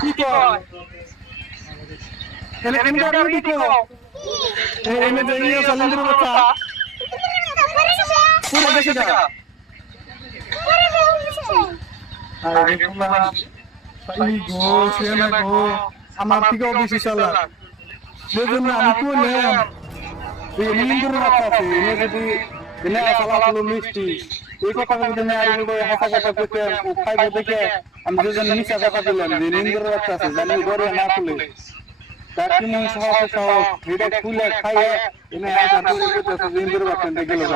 কি কয় এনে কি কয় এনে দেইয়া সালেন্দ্র বাচ্চা পুরো দেশে যা আরে তোমরা ভাই গো সেনা গো আমার থেকেও বেশি চালাক সেজন্য আমি কইলাম এই নিন্দুর বাচ্চা আছে এনে যদি এনে চালাক মিষ্টি এই কথা বলতে না আর বলে হাসা কথা কইতে খাইবে দেখে আমি যেজন নিচা কথা দিলাম যে নিন্দুর বাচ্চা আছে জানি ঘরে না খুলে তার কি মন সাহস এটা খুলে খাইয়ে এনে আজ ধরে কইতেছে নিন্দুর বাচ্চা দেখে গেল